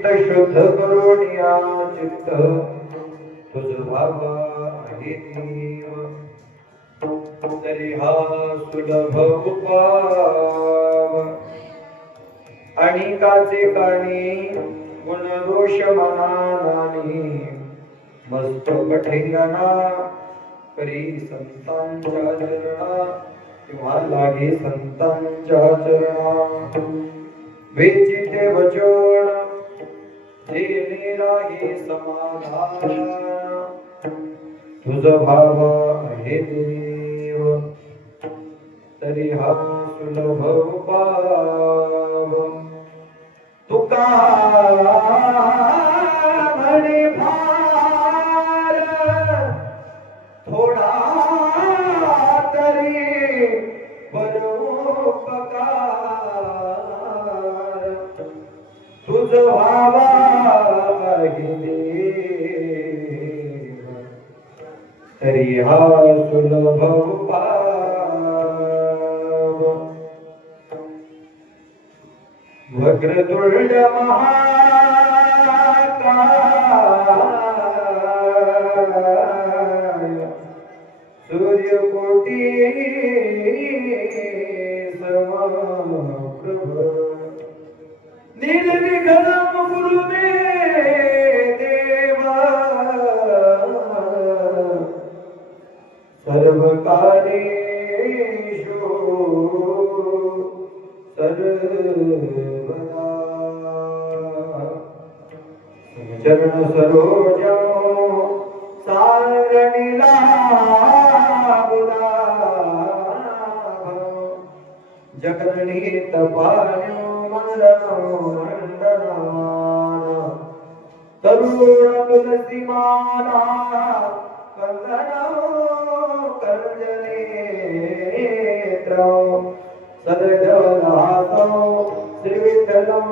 चित्त शुद्ध करुणिया चित्त तुझ भाव आहे देव तरी हा सुलभ उपाव अनेकाचे काणी गुण दोष मनानी मस्तक ठेंगणा करी संतांच्या चरणा किंवा लागे संतांच्या चरणा वेचिते वचन जेणे राही समाधान तुझ भाव आहे देव तरी हा सुलभ उपाव तुका म्हणे फार थोडा तरी परोपकार तुझ व्हावा आहे देव तरी हा सुलभ उपाव वक्रतुंड महाकाय सूर्यकोटी समप्रभ निर्विघ्नं कुरु मे देव सर्वकार्येषु सर्वदा चरण सरोज सारणीला जगरणीत पाण्यो मंडना तरुण तुलसी माला कंदना कंजनेत्र सदगवनाथो श्रीविठ्ठलं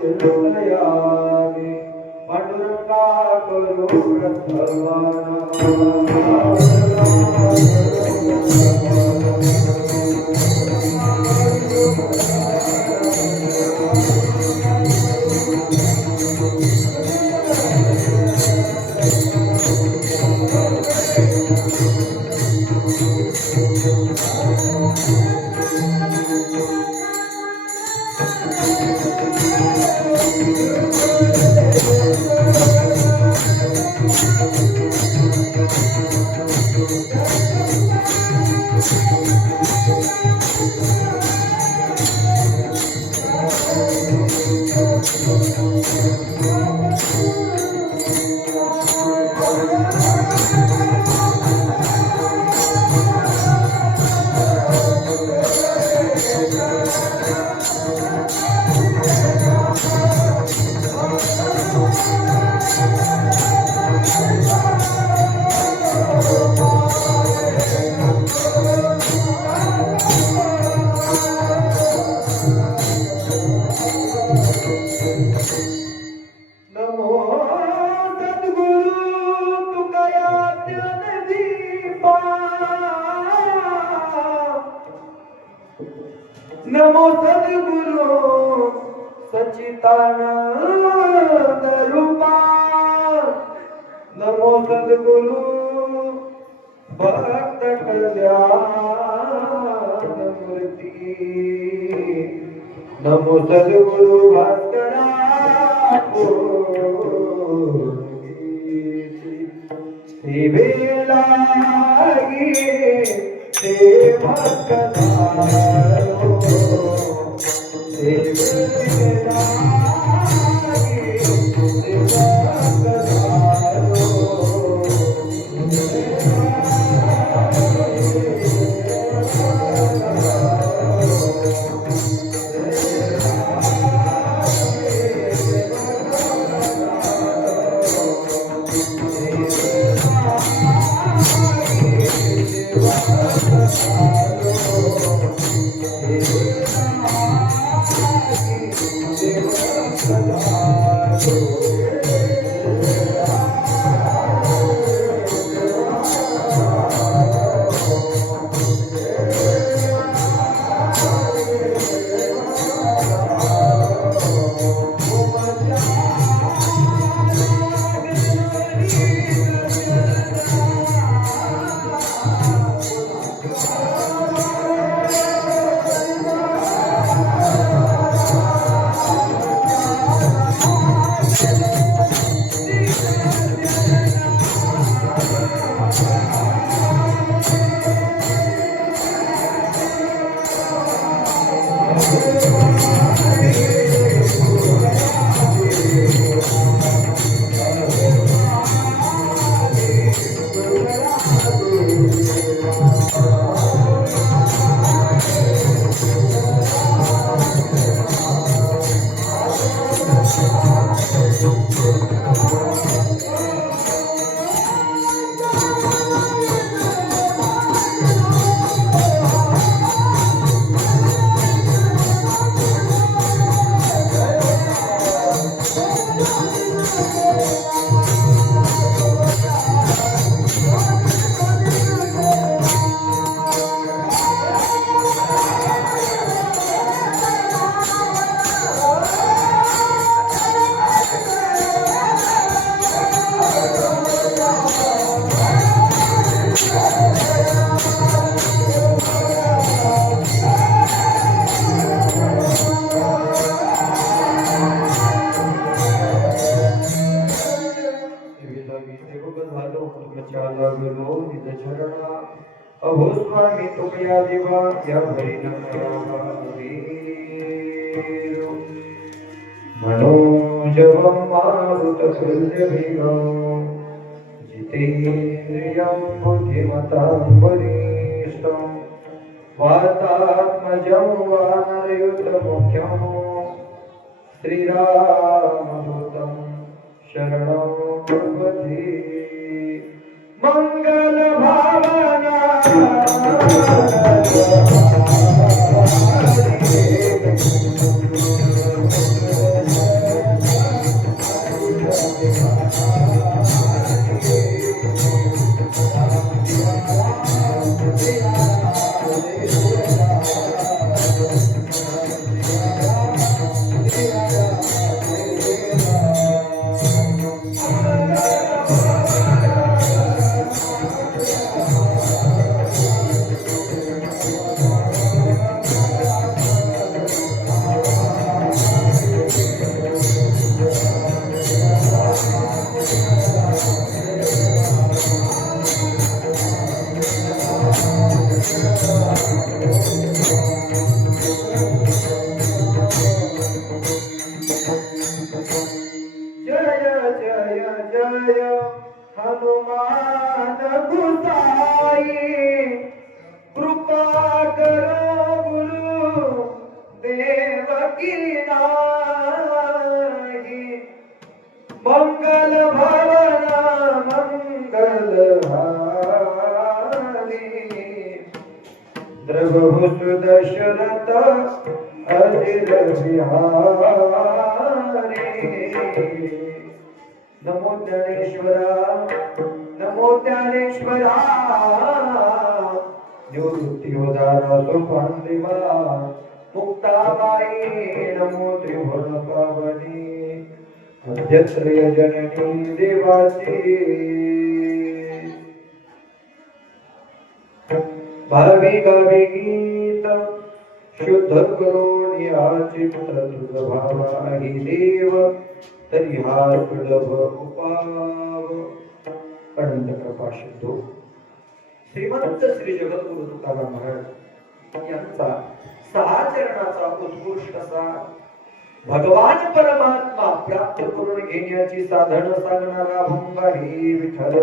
चिंतयामि पांडुरंगा करू नमो सद्गुरु सच्चिदानंद रूपा नमो सद्गुरु भक्त कल्याण मूर्ती नमो सद्गुरु भास्करा लागी अहो स्वामी तुमया देवा या हरी मनोजवं मारुततुल्यवेगं जितेन्द्रियं बुद्धिमतां वरिष्ठं वातात्मजं वानरयुतमुख्यं श्रीरामदूतं शरणं प्रपद्ये मंगल भावना हनुमान गुसाई कृपा करो गुरु देवकी नाही मंगल भवना मंगल हारी द्रवहु दशरथ अजिर बिहारी नमो ज्ञानेश्वरा नमो ज्ञानेश्वरा निवृत्ती होदारा सुपांदिवा मुक्ताबाई नमो त्रिभुवन पावनी अध्यत्रय जननी देवाची भाविक गीत शुद्ध करून या चित्त तुझ भावाही देव तरी हा सुलभ उपाव अनंत कृपा सिंधू श्रीमंत श्री जगद्गुरु तुकाराम महाराज यांचा 6 चरणाचा उत्कृष्ट असा भगवान परमात्मा प्राप्त करून घेण्याची साधन सांगणारा भंगारी विठ्ठल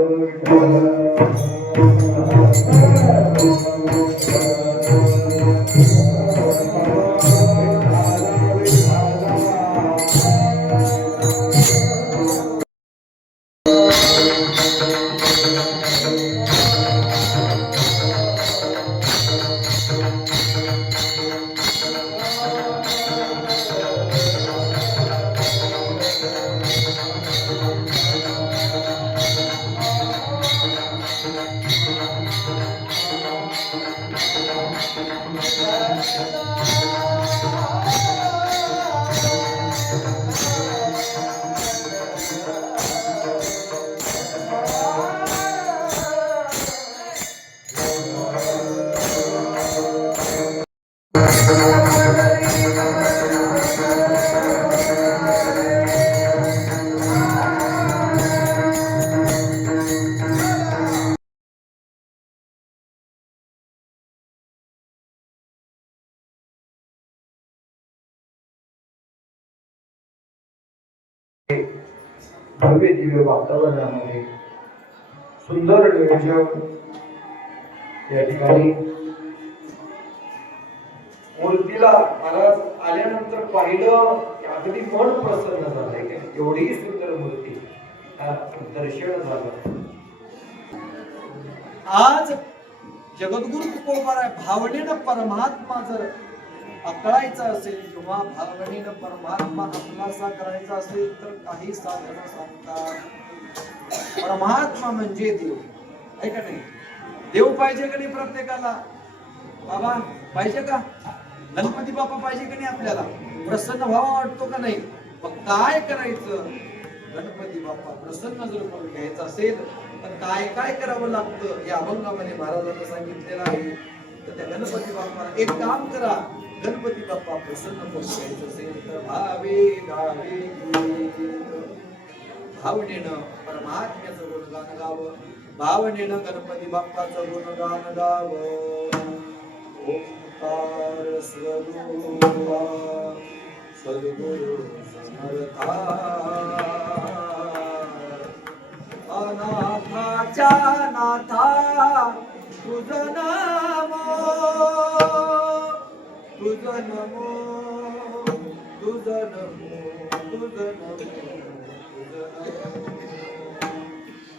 भव्य दिव्य वातावरणामध्ये सुंदर नियोजन या ठिकाणी मूर्तीला महाराज आल्यानंतर पाहिलं अगदी मन प्रसन्न झालंय का एवढी सुंदर मूर्ती दर्शन झालं. आज जगद्गुरु तुकोबाराय भावनेनं परमात्मा जर आकळायचा असेल किंवा भावनेनं परमात्मा आपलासा करायचा असेल तर काही साधनं सांगतात. परमात्मा म्हणजे देव आहे का नाही? देव पाहिजे का नाही प्रत्येकाला? बाबा पाहिजे का? गणपती बाप्पा पाहिजे का नाही? आपल्याला प्रसन्न व्हावा वाटतो का नाही? मग काय करायचं? गणपती बाप्पा प्रसन्न जर करून घ्यायचा असेल तर काय काय करावं लागतं या अभंगामध्ये महाराजांनी सांगितलेलं आहे. तर त्या गणपती बाप्पाला एक काम करा, गणपती बाप्पा प्रसन्न करून घ्यायचं असेल तर भावे गावे भावनेनं परमात्म्याचं गुणगान गावं, भावनेनं गणपती बाप्पाचं गुणगान गावं. ओंकार स्वरूपा सद्गुरु समर्था अनाथाच्या नाथा तुझं नाम, तुझं नमो, तुझं नमो, तुझं नमो.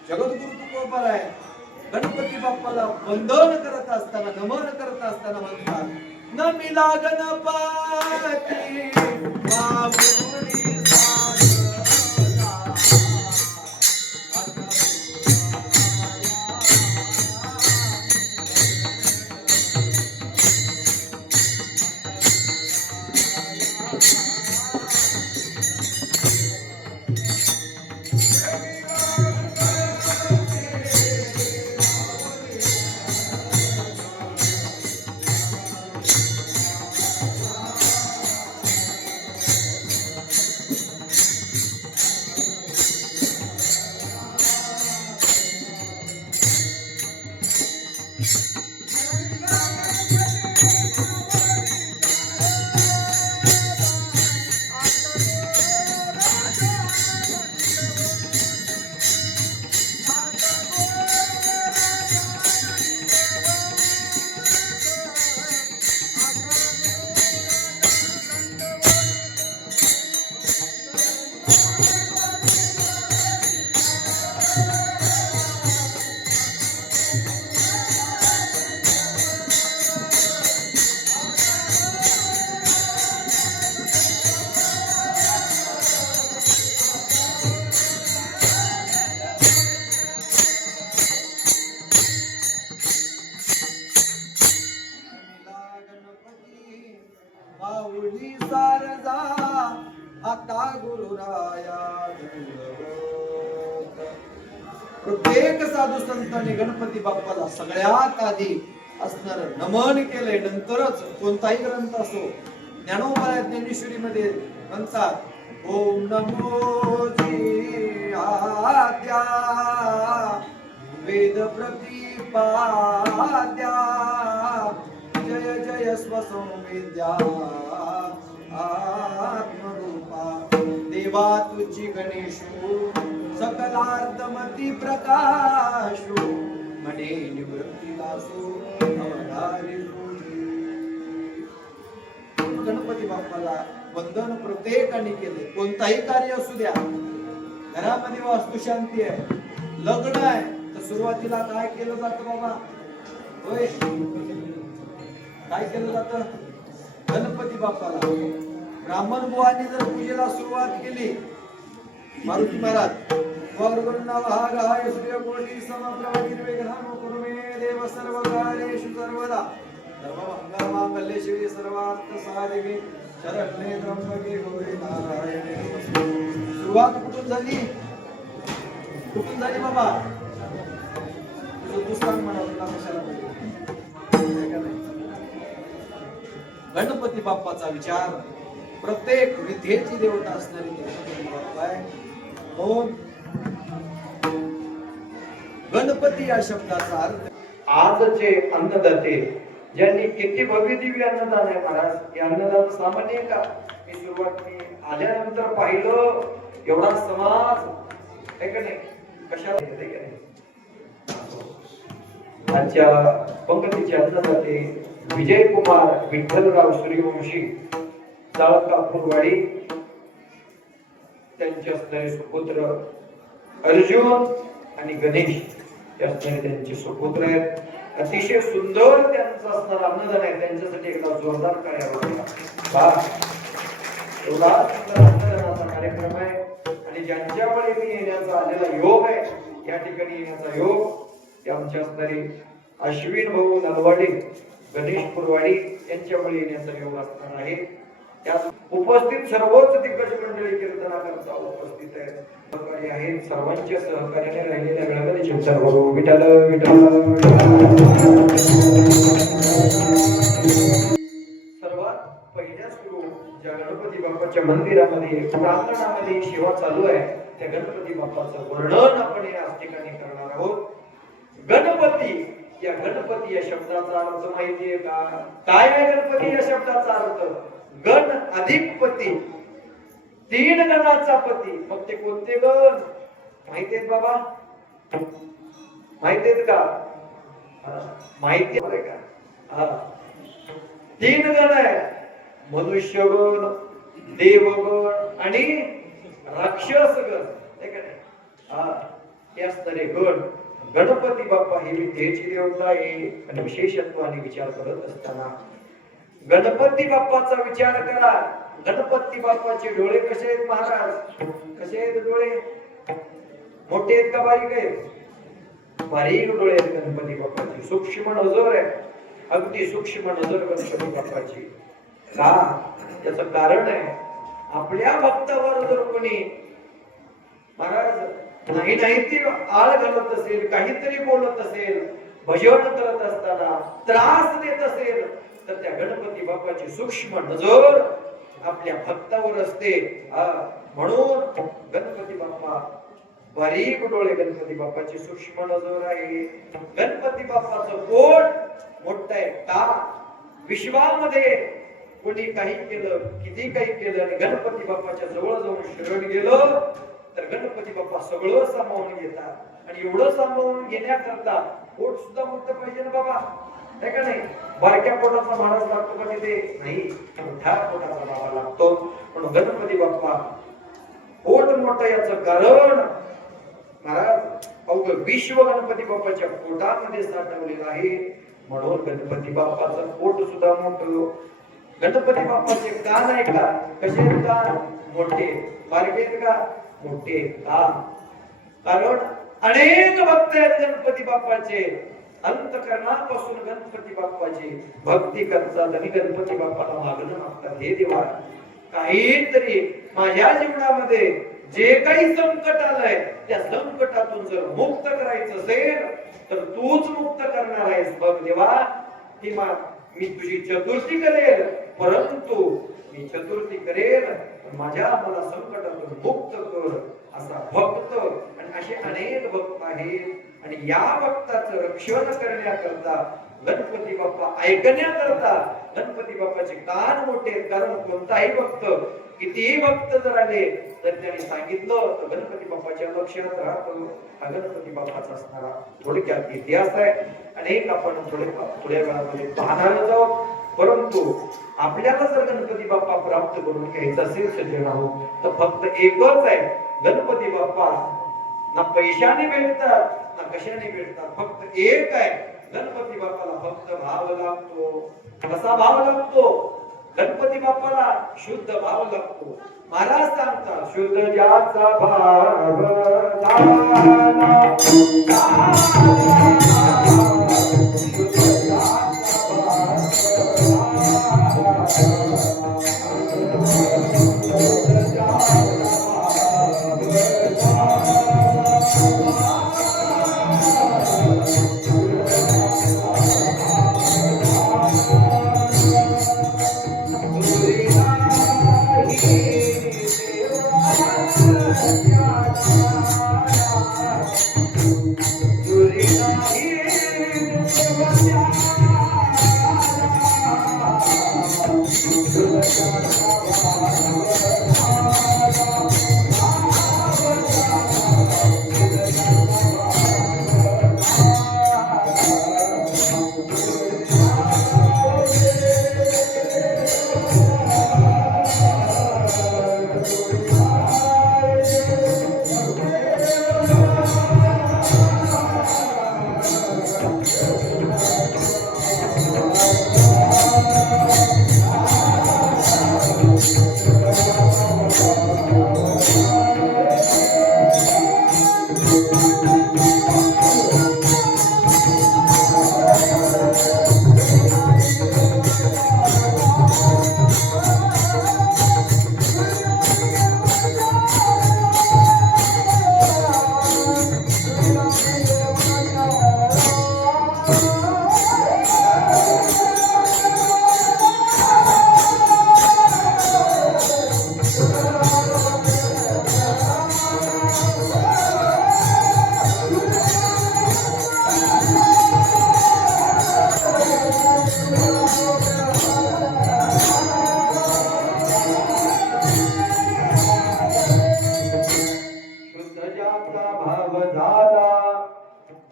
जगद्गुरु तुकोबार आहे. गणपती बाप्पाला वंदन करत असताना, नमन करत असताना म्हणतात, नमिला गणपती बाबुळी सारजा आता गुरुराया. प्रत्येक साधू संतांनी गणपती बाप्पाला सगळ्यात आधी असणार नमन केलंय, नंतरच कोणताही ग्रंथ असो. ज्ञानोबा ज्ञानेश्वरी मध्ये म्हणतात, ओम नमो जी आद्या वेद प्रतिपाद्या जय जय स्वसंविद्या आत्मरूपा देवा तुझी गणेशो सकलार्थमती प्रकाशो मने निवृत्ती दासो अवधारी. गणपती बाप्पाला वंदन प्रत्येकाने केले. कोणताही कार्य असू द्या, घरामध्ये वास्तु शांती आहे, लग्न आहे, तर सुरुवातीला काय केलं जातं बाबा? होय, काय केलं जातं? गणपती बाप्पाला ब्राह्मण बुवांनी जर पूजेला सुरुवात केली, मारुती महाराज वर्गुणावहाराय सूर्यकोटी समप्रभ निर्विघ्नं कुरु मे देव सर्वकार्येषु सर्वदा सर्वमंगलमांगल्ये शिवे सर्वार्थ साधिके शरण्ये त्र्यंबके गौरी नारायणे नमोस्तुते. सुरुवात कुठून झाली? कुठून झाली बाबा? हिंदुस्थान म्हणाला कशाला पाहिजे? गणपती बाप्पाचा विचार प्रत्येक विद्येची देवता असणारी गणपती बाप्पा आहे. म्हणून गणपती या शब्दाचा अर्थ आजचे अन्नदाते ज्यांनी किती भव्य दिव्य अन्नदान आहे महाराज. हे अन्नदान सामान्य का? मी सुरुवाती आल्यानंतर पाहिलं एवढा समाज आहे का नाही, कशाला येते का नाही. आजच्या पंक्तीचे अन्नदाते विजय कुमार विठ्ठलराव सूर्यवंशी चाळकापूरवाडी, त्यांचे असणारे सुपुत्र अर्जुन आणि गणेश हे असणारे त्यांचे सुपुत्र आहेत. अतिशय सुंदर त्यांचं असणारं अन्नदान आहे. त्यांच्यासाठी एकदा जोरदार कार्य एवढा सुंदर अन्नदानाचा कार्यक्रम आहे. आणि ज्यांच्यामुळे मी येण्याचा आलेला योग आहे, या ठिकाणी येण्याचा योग ते आमच्या असणारे अश्विन भाऊ नलवाडी, गणेश पुरवाडी यांच्यामुळे येण्याचा योग असणार आहे. त्यात उपस्थित सर्वच दिग्गज मंडळी कीर्तनाकरता उपस्थित आहेत, सहकारी आहेत. सर्वांच्या सहकार्याने राहिलेल्या वेळामध्ये चिंतन करू. विठ्ठल विठ्ठल. सर्वात पहिल्या सुरू ज्या गणपती बाप्पाच्या मंदिरामध्ये प्रांगणामध्ये सेवा चालू आहे, त्या गणपती बाप्पाचं वर्णन आपण या ठिकाणी करणार आहोत. गणपती या गणपती या शब्दाचा अर्थ माहितीये का? काय आहे गणपती या शब्दाचा अर्थ? गण अधिक पती, तीन गणाचा पती. मग ते कोणते गण माहितीयेत बाबा? माहितीयेत का? माहिती आहे का? तीन गण आहे, मनुष्यगण, देवगण आणि राक्षस गण. हे असणारे गण. गणपती बाप्पा ही विद्येची देवता आहे. आणि विशेषत्वाने विचार करत असताना गणपती बाप्पाचा विचार करा. गणपती बाप्पाचे डोळे कसे आहेत महाराज? कसे आहेत डोळे? मोठे आहेत का बारीक आहेत? बारीक डोळे आहेत गणपती बाप्पाची. सूक्ष्म नजर आहे, अगदी सूक्ष्म नजर गणपती बाप्पाची. का? त्याचं कारण आहे, आपल्या भक्तावर जर कोणी महाराज नाही ती आळ घालत असेल, काहीतरी बोलत असेल, भजन करत असताना त्रास देत असेल, तर त्या गणपती बाप्पाची सूक्ष्म नजर आपल्या भक्तावर असते. म्हणून गणपती बाप्पा बारीक डोळे, गणपती बाप्पाची सूक्ष्म नजर आहे. गणपती बाप्पाचं पोट मोठं आहे. का? विश्वामध्ये कोणी काही केलं, किती काही केलं, आणि गणपती बाप्पाच्या जवळ जाऊन शरण गेलं तर गणपती बाप्पा सगळं सामावून घेतात. आणि एवढं सामावून घेण्याकरता पोट सुद्धा मोठं पाहिजे ना बाबा, है का नाही? बारक्या पोटाचा महाराज लागतो का तिथे? नाही, मोठ्या पोटाचा बाबा लागतो. म्हणून गणपती बाप्पा पोट मोठं याचं कारण महाराज अवघं विश्व गणपती बाप्पाच्या पोटामध्ये साठवलेलं आहे. म्हणून गणपती बाप्पाचं पोट सुद्धा मोठं. गणपती बाप्पाचे कान आहे का? कसे आहेत कान? मोठे. बारके आहेत का? मोठे. का? कारण अनेक भक्त आहेत गणपती बाप्पाचे. अंतःकरणापासून गणपती बाप्पाची भक्ती करतात आणि गणपती बाप्पाला मागणं मागतात, हे देवा काहीतरी माझ्या जीवनामध्ये जे काही संकट आलंय त्या संकटातून जर मुक्त करायचं असेल तर तूच मुक्त करणार आहेस बघ देवा. ही मी तुझी चतुर्थी करेल, परंतु मी चतुर्थी करेल माझ्या मला संकटातून मुक्त कर असा भक्त. आणि असे अनेक भक्त आहेत. आणि या भक्ताचं रक्षण करण्याकरता गणपती बाप्पा ऐकण्याकरता गणपती बाप्पाचे कान मोठे. कारण कोणताही भक्त कितीही भक्त जर आले तर त्यांनी सांगितलं तर गणपती बाप्पाच्या लक्षात राहतो. हा गणपती बाप्पाचा असणारा थोडक्यात इतिहास आहे. अनेक आपण थोड्या वेळामध्ये पाहणार आहोत. परंतु आपल्याला जर गणपती बाप्पा प्राप्त करून घ्यायचा असेल सज्जनांनो, तर फक्त एकच आहे, गणपती बाप्पा ना पैशाने भेटतात ना कशाने भेटतात. फक्त एक आहे, गणपती बाप्पाला फक्त भाव लागतो. कसा भाव लागतो? गणपती बाप्पाला शुद्ध भाव लागतो. महाराज सांगतात, शुद्ध ज्याचा भाव झाला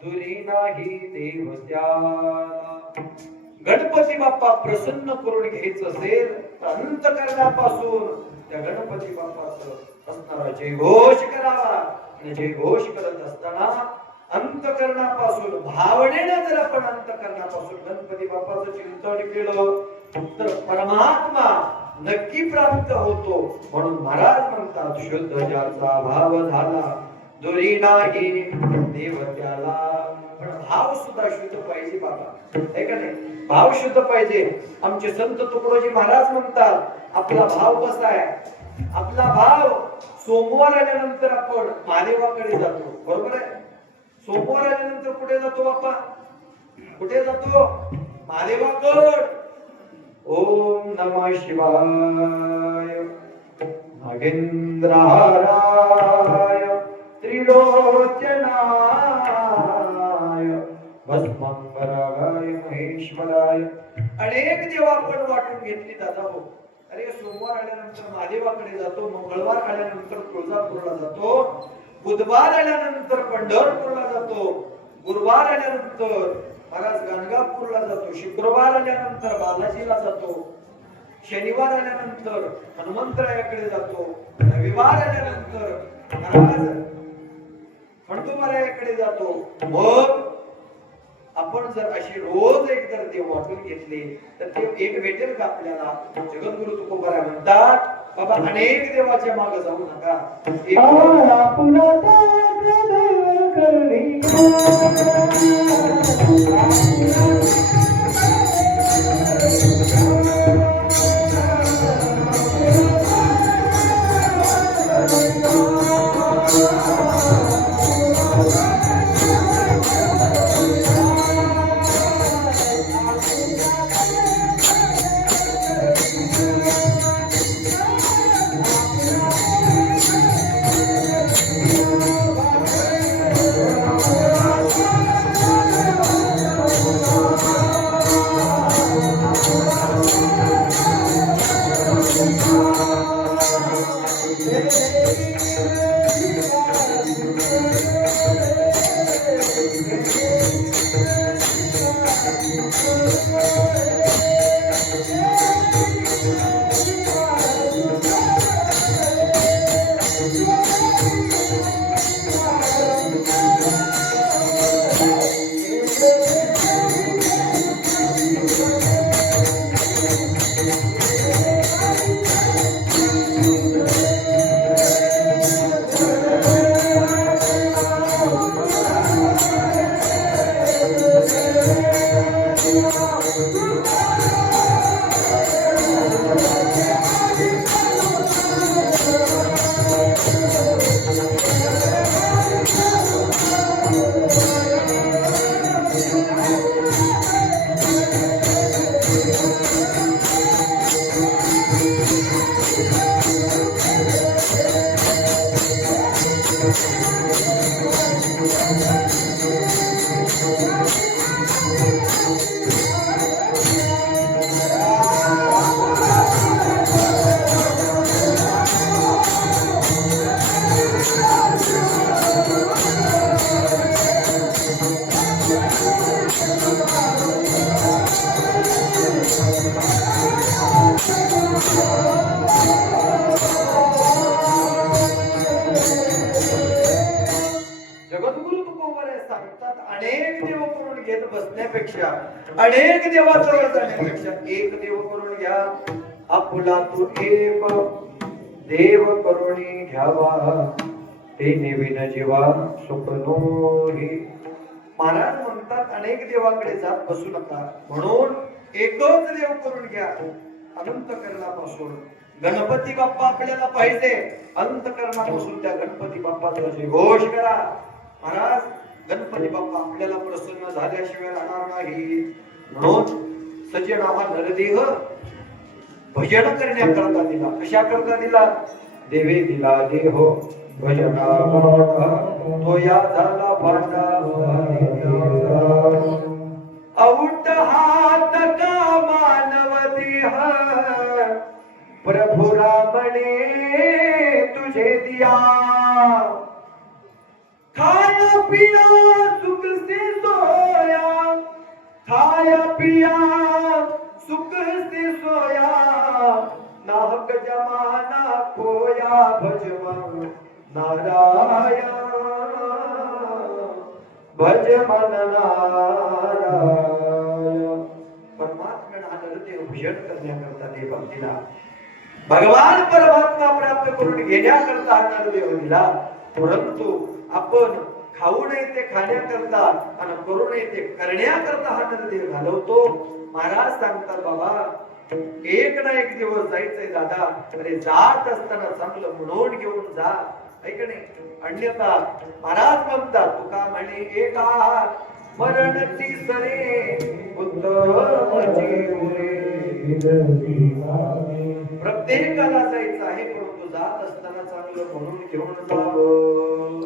दुरी नाही देव त्याला. गणपती बाप्पा प्रसन्न करून घ्यायचं असेल तर अंतःकरणापासून त्या गणपती बाप्पाचं असणारा जयघोष करावा. आणि जयघोष करत असताना अंतःकरणापासून भावनेनं जर आपण अंतःकरणापासून गणपती बाप्पाचं चिंतन केलं तर परमात्मा नक्की प्राप्त होतो. म्हणून महाराज म्हणतात शुद्ध ज्याचा भाव झाला दुरी नाही देव त्याला. पण भाव सुद्धा शुद्ध पाहिजे बाबा, आहे का नाही? भाव शुद्ध पाहिजे. आमचे संत तुकडोजी महाराज म्हणतात आपला भाव कसा आहे? आपला भाव सोमवार आल्यानंतर आपण महादेवाकडे जातो, बरोबर आहे? सोमवार आल्यानंतर कुठे जातो बाप्पा? कुठे जातो? महादेवाकड. ओम नमः शिवाय नागेंद्रहाराय त्रिलोचनाय भस्मांबराय महेश्वराय. अनेक देव आपण वाटून घेतली दादा हो. अरे सोमवार आल्यानंतर महादेवाकडे जातो, मंगळवार आल्यानंतर तुळजापूरला जातो, बुधवार आल्यानंतर पंढरपूरला जातो, गुरुवार आल्यानंतर महाराज गाणगापूरला जातो, शुक्रवार आल्यानंतर बालाजीला जातो, शनिवार आल्यानंतर हनुमंतरायाकडे जातो, रविवार आल्यानंतर महाराज खंडोबारायाकडे जातो. मग आपण जर अशी रोज एक जर देव वाटून घेतले तर ते एक भेटेल का आपल्याला? जगद्गुरु तुकोबाराय म्हणतात बाबा अनेक देवाच्या मागे जाऊ नका. बसण्यापेक्षा अनेक देवाजवळ जाण्यापेक्षा एक देव करून घ्या. आपला तू एक देव करून घ्यावा ते नेविन जीवा सुखनोही. महाराज म्हणतात अनेक देवाकडे जात बसू नका, म्हणून एकच देव करून घ्या. अंतःकरणापासून गणपती बाप्पा आपल्याला पाहिजे. अंतःकरणापासून त्या गणपती बाप्पाचा जयघोष करा. महाराज गणपती बाप्पा आपल्याला प्रसन्न झाल्याशिवाय राहणार नाही. म्हणून सज्जनावा नरदेह भजन करण्याकरता दिला. कशा करता दिला? देवे दिला देह भजना तो या झाला भांडा औट हात का मानव देह प्रभु रामने तुझे दिया. खाया भज मन नारायण भज मन नारायण. परमात्म्याला हा नरदेव भजन करण्याकरता देव दिला. भगवान परमात्मा प्राप्त करून घेण्याकरता हा नरदेव दिला. परंतु आपण खाऊ नये ते खाण्याकरता आणि करू नये ते करण्याकरता हा नरदेव घालवतो. महाराज सांगतात बाबा एक ना एक दिवस जायचंय दादा, अरे जात असताना चांगलं म्हणून घेऊन जा, ऐक नाही. अन्यथा महाराज म्हणतात तुका म्हणे एका मरणची सरे प्रत्येकाला जायचं आहे, परंतु जात असताना चांगलं म्हणून घेऊन जावं.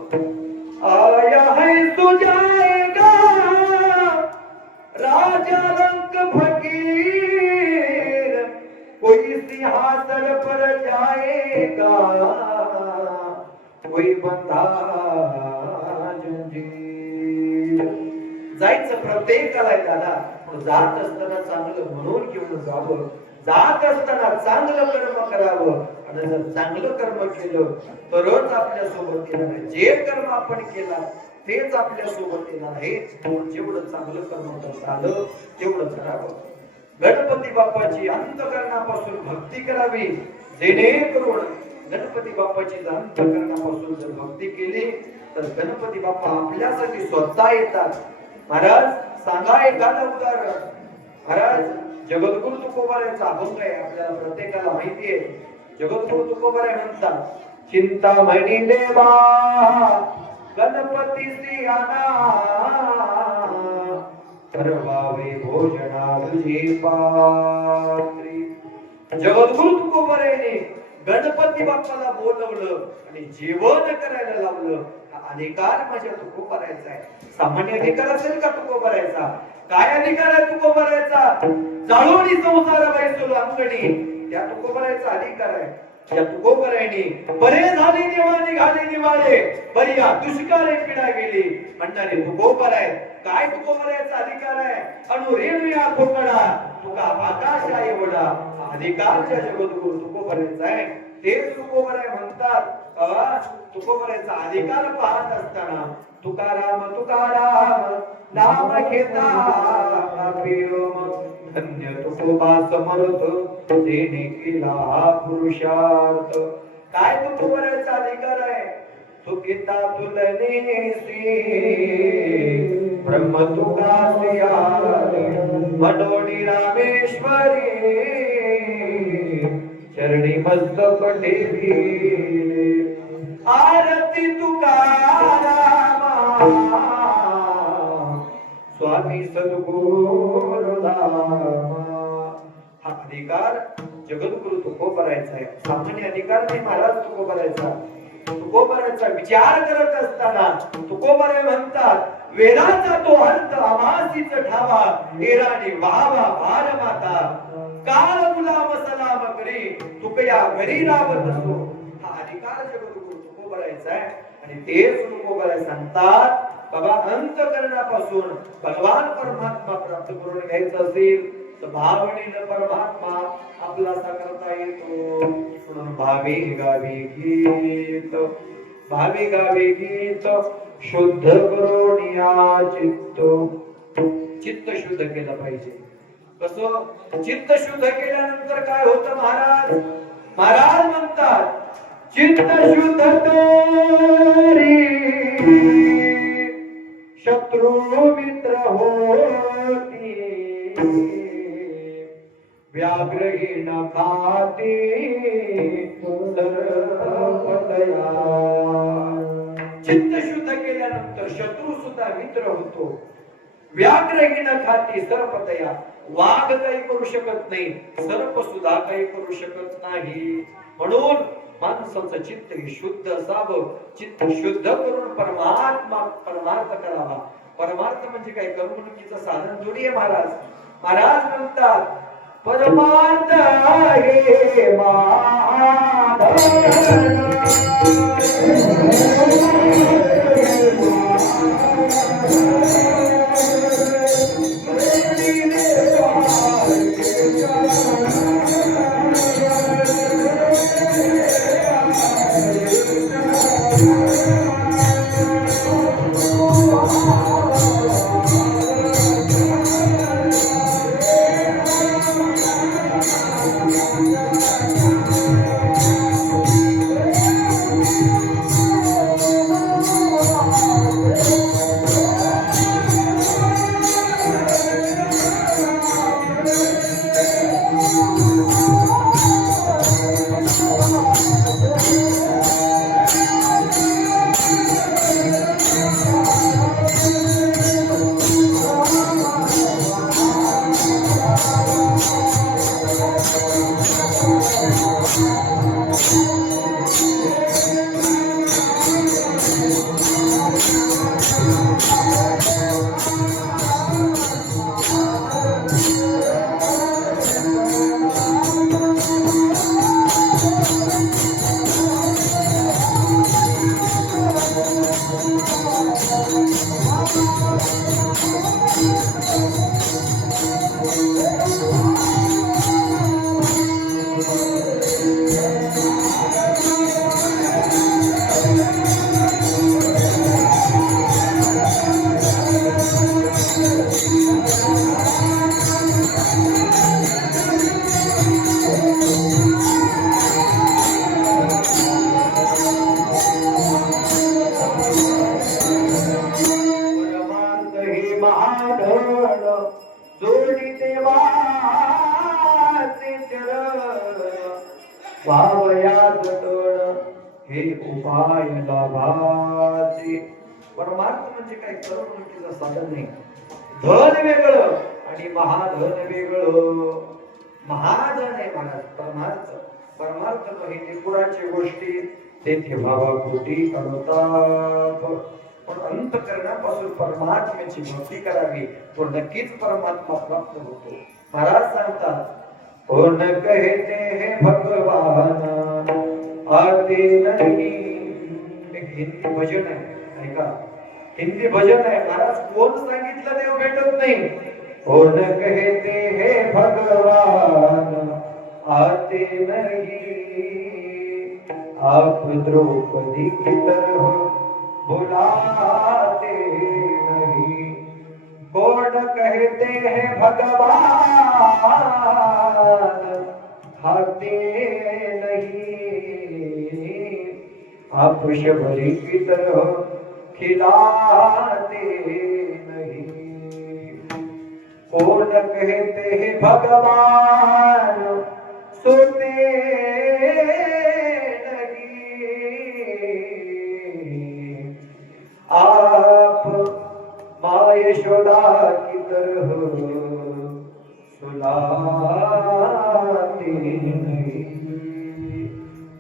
आया है तू जाएगा राजा रंग फकीर, कोई सिंहासन पर जाएगा कोई बंधा जंजीर. जायचं प्रत्येकाला दादा, पण जात असताना चांगलं म्हणून घेऊन जावं. जात असताना चांगलं कर्म करावं, आणि जर चांगलं कर्म केलं तरच आपल्या सोबत येणार आहे. जे कर्म आपण केला तेच आपल्या सोबत येणार आहे. जेवढं चांगलं कर्म करता आलं तेवढं करावं. गणपती बाप्पाची अंतःकरणापासून भक्ती करावी, जेणेकरून गणपती बाप्पाची अंतःकरणापासून जर भक्ती केली तर गणपती बाप्पा आपल्यासाठी स्वतः येतात. महाराज सांगा एखादं उदाहरण. महाराज जगद्गुरु तुकोबारायांचा अभंग आहे, आपल्याला प्रत्येकाला माहिती आहे. जगद्गुरु तुकोबाराय म्हणतात, चिंतामणी देवा गणपती सियाना करवावे भोजना तुझी पात्री. जगद्गुरु तुकोबारायाने गणपती बाप्पाला बोलवलं आणि जेवण करायला लावलं. हा अधिकार माझ्या तुकोबारायाचा आहे. सामान्य अधिकार असेल का तुकोबारायाचा? काय अधिकार आहे तुकोबारायाचा? जाळोनी संसार बैसोल अंगणी, त्या तुकोबारायाचा अधिकार आहे. या तुकोबारायाने बरे झाले देवा निघाले निवाळे, बरिया दुष्काळे पिढा गेली म्हणणारे तुकोबाराय. काय तुकोबारायाचा अधिकार आहे? अनुरेणुया कोकडा तुका आकाश आहे वडा. अधिकार ज्या जगद्गुरु तुकोबारायाचा आहे तेच तुकोबाराय म्हणतात. तुकोबारायाचा अधिकार पाहत असताना तुकाराम तुकाराम नाम घेता धन्य तुकोबा समर्थ जेने केला पुरुषार्थ. काय तुकोबारायाचा अधिकार आहे? सुखिता तुलने ब्रह्म तुका मनोनी रामेश्वरी चरणी मस्तक ठेविले. आरती तुकारामा स्वामी सद्गुरु धामा. हा अधिकार जगद्गुरु तुकोबारायाचा आहे, सामान्य अधिकार नाही महाराज तुकोबारायाचा. तुकोबारायाचा विचार करत असताना तुकोबाराय म्हणतात, वेदाचा तो अर्थ आमासीच ठावा एराने वावा भार माता काल गुलाम सलाम करी तुकया घरी रावत असो. हा अधिकार जगद्गुरु तुकोबारायाचा आहे. आणि तेच तुकोबाराय सांगतात, बाबा अंतःकरणापासून भगवान परमात्मा प्राप्त करून घ्यायचं असेल तर भावनेनं परमात्मा आपला करता येतो. म्हणून भावी गावी गीत, भावी गावी गीत शुद्ध करून या चित्त. चित्त शुद्ध केलं पाहिजे. कसं? चित्त शुद्ध केल्यानंतर काय होतं महाराज? महाराज म्हणतात, चित्त शुद्ध तरी शत्रु मित्र होती व्याघ्रहीन खाती सर्वतया. चित्त शुद्ध केल्यानंतर शत्रू सुद्धा मित्र होतो. व्याघ्रहीन खाती सर्वतया. वाघ काही करू शकत नाही, सर्प सुद्धा काही करू शकत नाही. म्हणून माणसाचं चित्त हे शुद्ध असावं. चित्त शुद्ध करून परमार्थ करावा. परमार्थ म्हणजे काय? करमणुकीचं साधन थोडी आहे महाराज. महाराज म्हणतात, परमार्थ हे माधव जोडी देवाचे चरण पावयात तळ हे उपाय लाभाचे. परमार्थ म्हणजे काय करमणुकीचं साधन नाही. धन वेगळं आणि महाधन वेगळं. महाधन आहे महाराज परमार्थ. परमार्थ म्हणजे पुराची गोष्टी तेथे भावा कोटी अनुताप. पण अंतकरणापासून परमात्म्याची भक्ती करावी तो नक्कीच परमात्मा प्राप्त होतो. महाराज सांगतात कोण कहते हे भगवान आते नाही. एक हिंदी भजन आहे ऐका. हिंदी भजन आहे. महाराज कोण सांगितलं देव भेटत नाही. कोण कहते हे भगवान आते नहीं. आप द्रौपदी की तरह बुलाते नहीं. कौन कहते हैं भगवान खाते नहीं. आप शबरी की तरह खिलाते नहीं. कौन कहते हैं भगवान सोते आप माँ यशोदा की तरह सुलाते नहीं.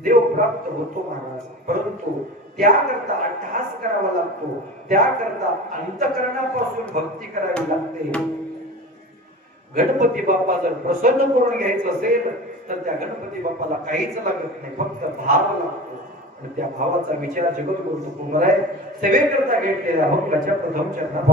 देव प्राप्त होतो महाराज, परंतु त्याकरता अट्टहास करावा लागतो. त्याकरता अंतकरणापासून भक्ती करावी लागते. गणपती बाप्पा जर प्रसन्न करून घ्यायचं असेल तर त्या गणपती बाप्पाला काहीच लागत नाही, फक्त भाव लागतो. आणि त्या भावाचा विचार जगद्गुरु तुकोबर आहे सेवेकरता घेतलेला भक्ताच्या प्रथम चरणात.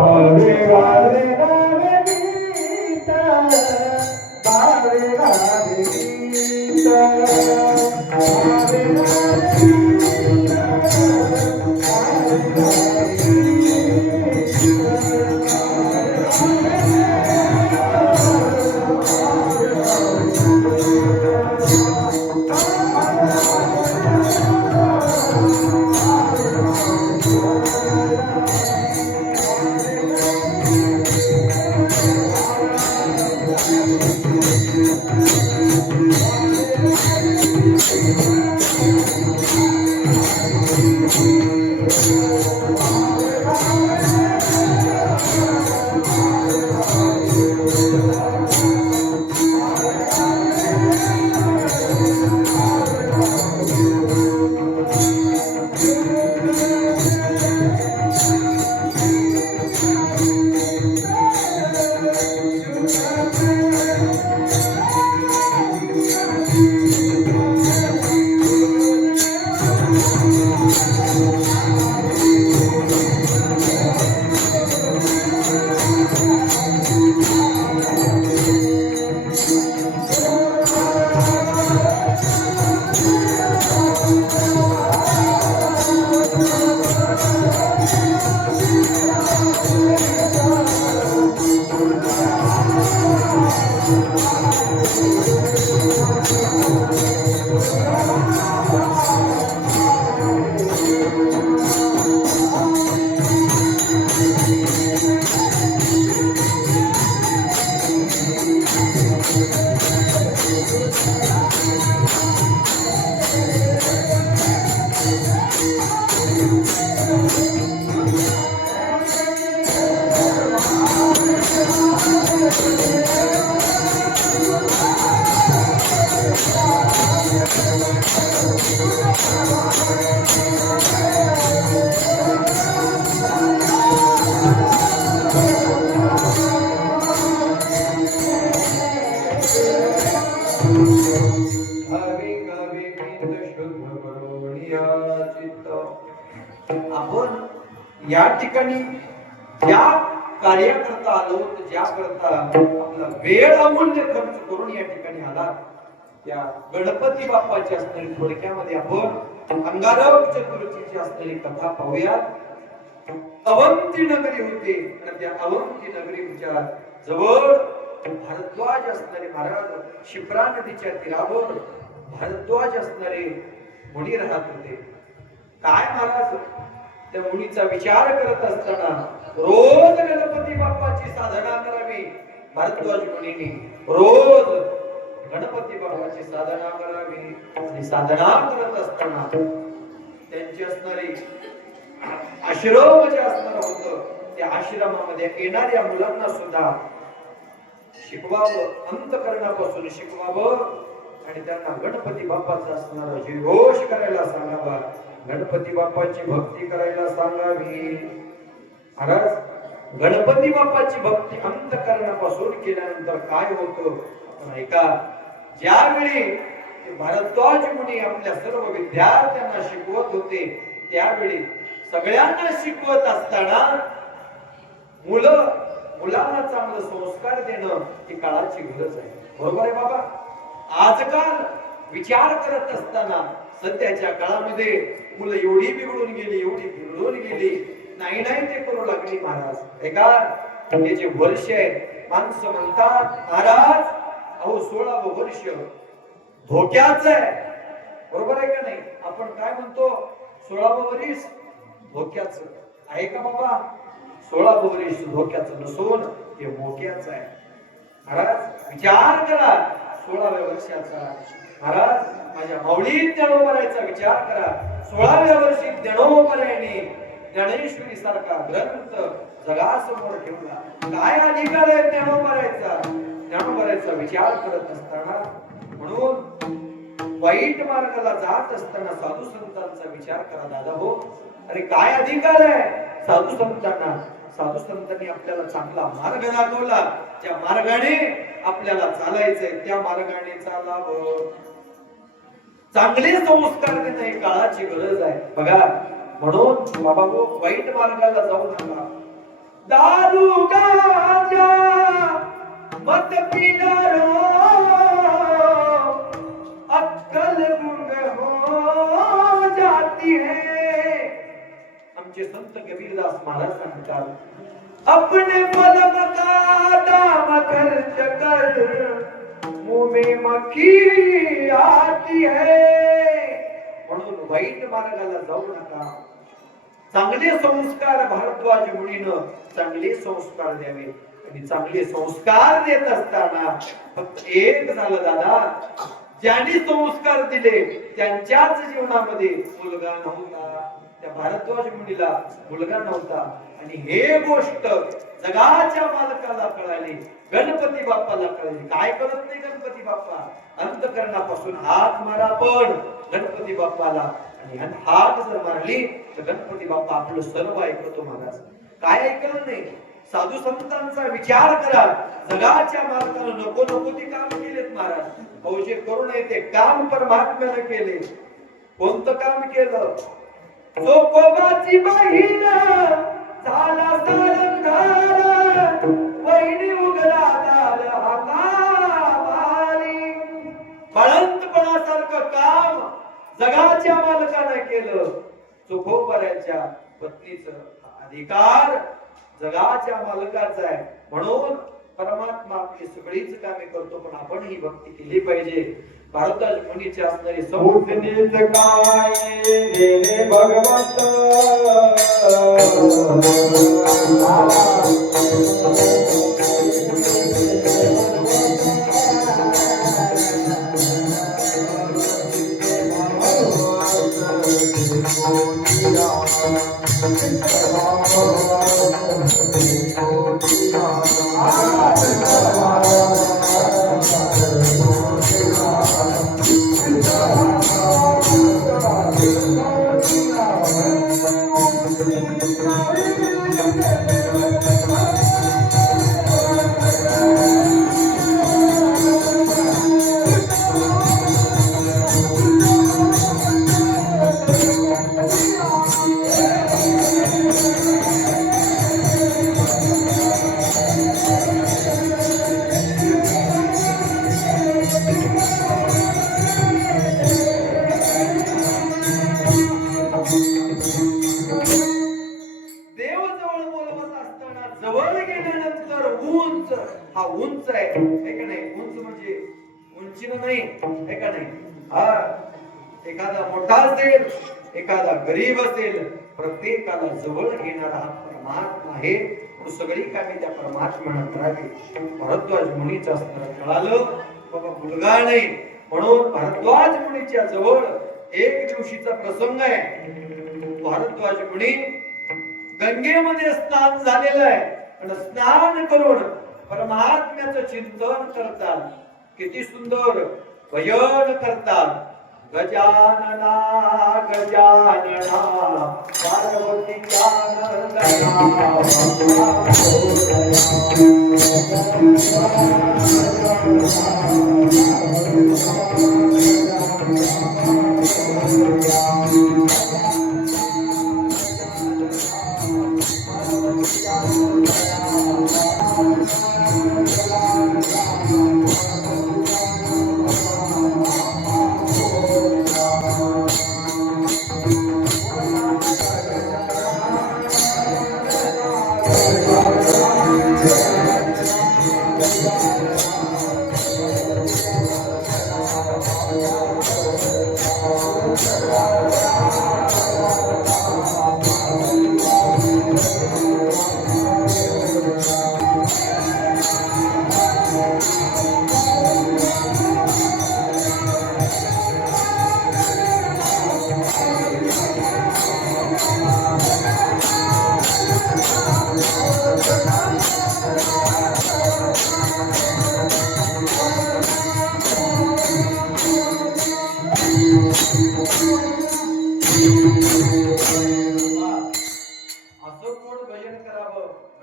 या ठिकाणी ज्या कार्याकरता आलो, ज्या करता आपला वेळ अमूल्य खर्च करून या ठिकाणी आला, त्या गणपती बाप्पाची असणारी थोडक्यामध्ये आपण अंगारक चतुर्थीची असणारी कथा पाहूया. अवंती नगरी होते आणि त्या अवंती नगरीच्या जवळ भारद्वाज असणारे महाराज, शिप्रा नदीच्या तीरावर भारद्वाज असणारे मुनी राहत होते. काय महाराज, त्या मुनीचा विचार करत असताना रोज गणपती बाप्पाची साधना करावी. भारद्वाज मुनीने रोज गणपती बाप्पाची साधना करावी. आणि साधना करत असताना त्यांची असणारी आश्रम जे असणार होतं, त्या आश्रमामध्ये येणाऱ्या मुलांना सुद्धा शिकवावं, अंतःकरणापासून शिकवावं आणि त्यांना गणपती बाप्पाचा असणारा जयघोष करायला सांगावा, गणपती बाप्पाची भक्ती करायला सांगावी. महाराज, गणपती बाप्पाची भक्ती अंतःकरणापासून केल्यानंतर काय होतं आपण ऐका. ज्यावेळी भारद्वाज मुनी आपल्या सर्व विद्यार्थ्यांना शिकवत होते, त्यावेळी सगळ्यांना शिकवत असताना मुलांना चांगले संस्कार देणं ही काळाची गरज आहे. बरोबर आहे बाबा. आजकाल विचार करत असताना सध्याच्या काळामध्ये मुलं एवढी बिघडून गेली, नाही ते करू लागली. महाराज ऐका, हे जे वर्ष आहे, माणसं म्हणतात महाराज अहो 16वं वर्ष धोक्याच आहे. बरोबर आहे का नाही? आपण काय म्हणतो, 16वं वर्ष धोक्याच आहे का बाबा? 16वं वर्ष धोक्याचं नसून ते मोक्याच आहे. महाराज विचार करा, 16व्या वर्षाचा. महाराज माझ्या माऊली ज्ञानोबरायचा विचार करा. 16व्या वर्षी ज्ञानोबरायने ज्ञानेश्वरी सारखा ग्रंथ जगासमोर ठेवला. काय अधिकार आहे ज्ञानोबरायचा विचार करत असताना, म्हणून वाईट मार्गाला जात असताना साधू संतांचा विचार करा दादा हो. अरे काय अधिकार आहे साधू संतांना? साधू संतांनी आपल्याला चांगला मार्ग दाखवला, त्या मार्गाने आपल्याला चालायचंय, त्या मार्गाने चालावं. चांगले संस्कार देणं ही काळाची गरज आहे बघा. म्हणून बाबा वाईट मार्गाला जाऊ नका. दारू गांजा मत पिणारो अक्कल गुंग हो जाती है. आमचे संत कबीरदास महाराज सांगतात, अपने पलम का दाम खर्च कर मुंह में मक्खी आती है. म्हणून वाईट मार्गाला जाऊ नका. चांगले संस्कार भारद्वाज मुनीनं चांगले संस्कार द्यावे. आणि चांगले संस्कार देत असताना फक्त एक झालं दादा, ज्यांनी संस्कार दिले त्यांच्याच जीवनामध्ये मुलगा नव्हता. त्या भारद्वाज मुनीला मुलगा नव्हता. आणि हे गोष्ट जगाच्या मालकाला कळाली, गणपती बाप्पाला कळाली. काय करत नाही गणपती बाप्पा? अंतःकरणापासून हात मारा पण गणपती बाप्पाला. आणि हात जर मारली तर गणपती बाप्पा आपलं सर्व ऐकतो. महाराज काय ऐकलं नाही? साधू संतांचा विचार करा. जगाच्या मालकानं नको ते काम केलेत महाराज. अहो जे करू नये ते काम परमात्म्याने केले. कोणतं काम केलं? चोकोबाची बहीण झाला सारंगार, वहिनी उघडा दार हाकावारी. बाळंतपणासारखं काम जगाच्या मालकानं केलं. चोखोबाऱ्याच्या पत्नीचं अधिकार जगाच्या मालकाचा आहे. म्हणून परमात्मा आपली सगळीच कामे करतो, पण आपण ही भक्ती केली पाहिजे. भारद्वाज मुनीची असणारी सौजनीच काय देणे भगवंत, जवळ गेल्यानंतर उंच, हा उंच आहे का नाही? उंच म्हणजे उंचीनं नाही, आहे का नाही? हा, एखादा मोठा असेल, एखादा गरीब असेल, प्रत्येकाला जवळ घेणारा हा परमात्मा आहे. सगळी कामे त्या परमात्म्यानं करावी. भारद्वाज मुनीचं असताना कळालं बाबा मुलगा नाही, म्हणून भारद्वाज मुनीच्या जवळ एक दिवशीचा प्रसंग आहे. भारद्वाज मुनी गंगेमध्ये स्नान झालेलं आहे, आणि स्नान करून परमात्म्याचं चिंतन करतात. किती सुंदर भजन करतात. गजानना गजानना पार्वतीच्या नंदना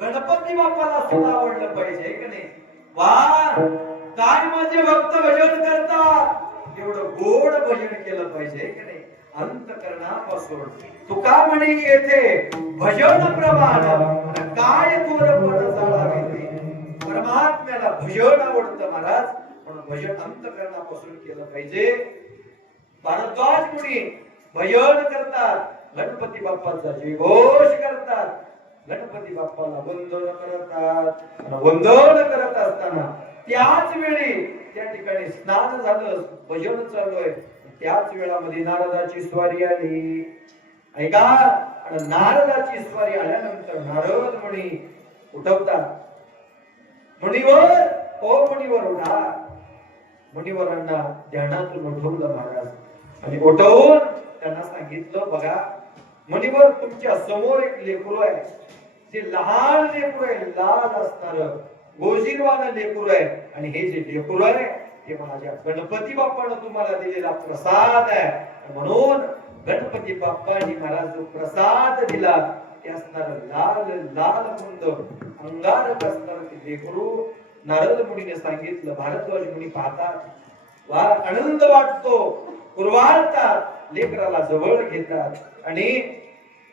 गणपती बाप्पाला सुद्धा आवडलं पाहिजे की नाही? वा, काय माझे भक्त भजन करतात, एवढं गोड भजन केलं पाहिजे की नाही? अंतकरणापासून तुका म्हणे येथे भजन प्रमाण काय थोरपण जाळावे ते. परमात्म्याला भजन आवडतं महाराज, म्हणून भजन अंतकरणापासून केलं पाहिजे. भारद्वाज मुनी भजन करतात, गणपती बाप्पाचा जयघोष करतात, गणपती बाप्पाला वंदन करतात. वंदन करत असताना त्याच वेळी त्या ठिकाणी स्नान झालं, भजन चालू आहे, त्याच वेळामध्ये नारदाची स्वारी आली. ऐका, नारदाची स्वारी आल्यानंतर नारद मुनी उठवतात. मुनिवर, ओ मुनिवर उठा. मुनिवरांना ध्यानातून उठवलं महाराज, आणि उठवून त्यांना सांगितलं, बघा मुनिवर, तुमच्या समोर एक लेकरू आहे. ते लहान लेकरू आहे, लाल असणार गोजीरवान लेकरू आहे, आणि हे जे लेकरू आहे ते माझ्या गणपती बाप्पानं तुम्हाला दिलेला प्रसाद आहे. म्हणून गणपती बाप्पांनी मला जो प्रसाद दिला ते असणार लाल लाल मुंद अंगारक असणार ते लेकरू. नारद मुनीने सांगितलं. भारद्वाज मुनी पाहतात, वा आनंद वाटतो, कुरवाळतात, लेकराला जवळ घेतात आणि